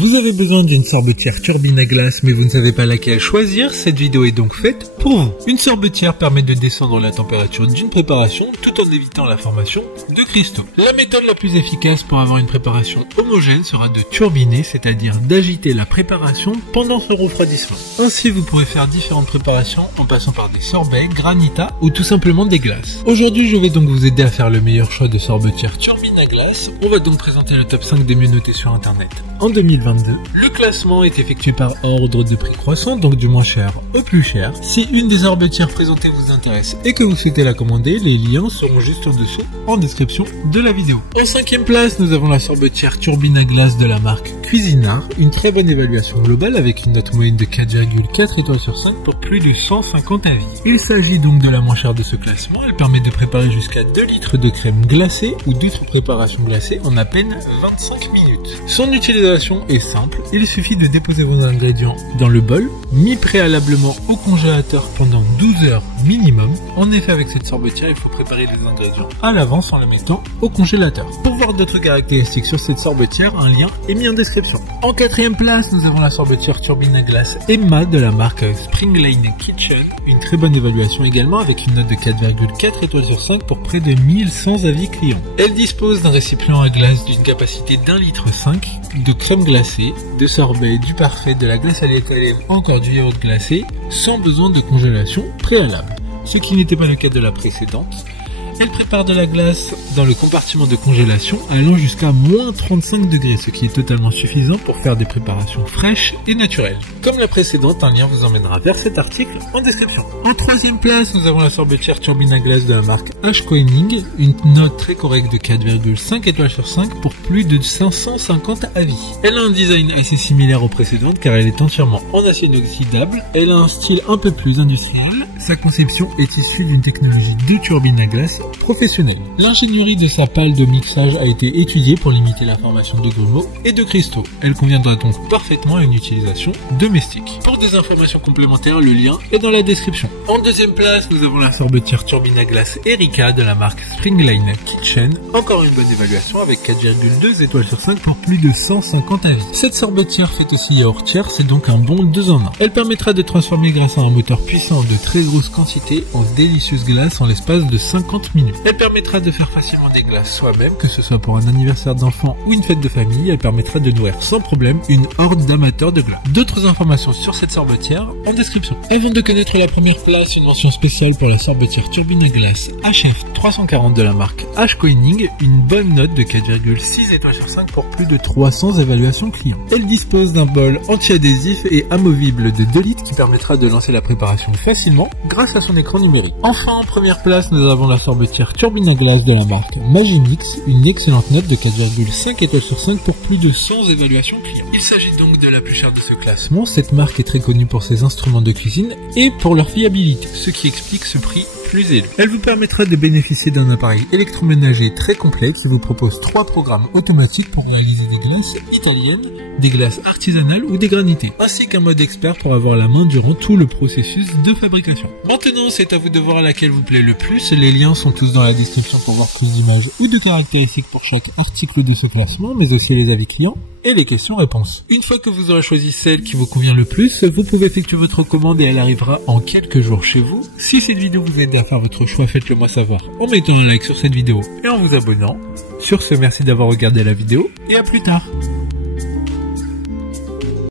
Vous avez besoin d'une sorbetière turbine à glace mais vous ne savez pas laquelle choisir, cette vidéo est donc faite pour vous. Une sorbetière permet de descendre la température d'une préparation tout en évitant la formation de cristaux. La méthode la plus efficace pour avoir une préparation homogène sera de turbiner, c'est-à-dire d'agiter la préparation pendant son refroidissement. Ainsi vous pourrez faire différentes préparations en passant par des sorbets, granita ou tout simplement des glaces. Aujourd'hui je vais donc vous aider à faire le meilleur choix de sorbetière turbine à glace. On va donc présenter le top 5 des mieux notés sur internet. En 2022, le classement est effectué par ordre de prix croissant, donc du moins cher au plus cher. Si une des sorbetières présentées vous intéresse et que vous souhaitez la commander, les liens seront juste au-dessous en description de la vidéo. En 5e place, nous avons la sorbetière turbine à glace de la marque Cuisinart, une très bonne évaluation globale avec une note moyenne de 4,4 étoiles sur 5 pour plus de 150 avis. Il s'agit donc de la moins chère de ce classement, elle permet de préparer jusqu'à 2 litres de crème glacée ou d'autres préparations glacées en à peine 25 minutes. Son utilisation est simple, il suffit de déposer vos ingrédients dans le bol, mis préalablement au congélateur pendant 12 heures minimum. En effet, avec cette sorbetière, il faut préparer les ingrédients à l'avance en les mettant au congélateur. Pour voir d'autres caractéristiques sur cette sorbetière, un lien est mis en description. En 4e place, nous avons la sorbetière turbine à glace Emma de la marque Springline Kitchen, une très bonne évaluation également avec une note de 4,4 étoiles sur 5 pour près de 1100 avis clients. Elle dispose d'un récipient à glace d'une capacité d'1,5 litre, de crème glacée, de sorbet, du parfait, de la glace à l'écolière ou encore du yaourt glacé, sans besoin de congélation préalable. Ce qui n'était pas le cas de la précédente. Elle prépare de la glace dans le compartiment de congélation allant jusqu'à moins 35 degrés, ce qui est totalement suffisant pour faire des préparations fraîches et naturelles. Comme la précédente, un lien vous emmènera vers cet article en description. En 3e place, nous avons la sorbetière turbine à glace de la marque Ashkoening, une note très correcte de 4,5 étoiles sur 5 pour plus de 550 avis. Elle a un design assez similaire aux précédentes car elle est entièrement en acier inoxydable, elle a un style un peu plus industriel, sa conception est issue d'une technologie de turbine à glace professionnelle. L'ingénierie de sa pale de mixage a été étudiée pour limiter la formation de grumeaux et de cristaux. Elle conviendra donc parfaitement à une utilisation domestique. Pour des informations complémentaires, le lien est dans la description. En 2e place, nous avons la sorbetière turbine à glace Erika de la marque Springline Kitchen. Encore une bonne évaluation avec 4,2 étoiles sur 5 pour plus de 150 avis. Cette sorbetière fait aussi yaourtière, c'est donc un bon 2 en 1. Elle permettra de transformer grâce à un moteur puissant de très grosse quantité en délicieuses glaces en l'espace de 50 minutes. Elle permettra de faire facilement des glaces soi-même, que ce soit pour un anniversaire d'enfant ou une fête de famille. Elle permettra de nourrir sans problème une horde d'amateurs de glace. D'autres informations sur cette sorbetière en description. Avant de connaître la première place, une mention spéciale pour la sorbetière turbine à glace HF 340 de la marque Ashkoening, une bonne note de 4,6 étoiles sur 5 pour plus de 300 évaluations clients. Elle dispose d'un bol anti-adhésif et amovible de 2 litres qui permettra de lancer la préparation facilement grâce à son écran numérique. Enfin, en première place, nous avons la sorbetière turbine à glace de la marque Magimix, une excellente note de 4,5 étoiles sur 5 pour plus de 100 évaluations clients. Il s'agit donc de la plus chère de ce classement. Cette marque est très connue pour ses instruments de cuisine et pour leur fiabilité, ce qui explique ce prix plus élevé. Elle vous permettra de bénéficier d'un appareil électroménager très complet qui vous propose 3 programmes automatiques pour réaliser des glaces italiennes, des glaces artisanales ou des granitées, ainsi qu'un mode expert pour avoir la main durant tout le processus de fabrication. Maintenant, c'est à vous de voir laquelle vous plaît le plus. Les liens sont tous dans la description pour voir plus d'images ou de caractéristiques pour chaque article de ce classement, mais aussi les avis clients et les questions-réponses. Une fois que vous aurez choisi celle qui vous convient le plus, vous pouvez effectuer votre commande et elle arrivera en quelques jours chez vous. Si cette vidéo vous aide à faire votre choix, faites-le moi savoir en mettant un like sur cette vidéo et en vous abonnant. Sur ce, merci d'avoir regardé la vidéo et à plus tard.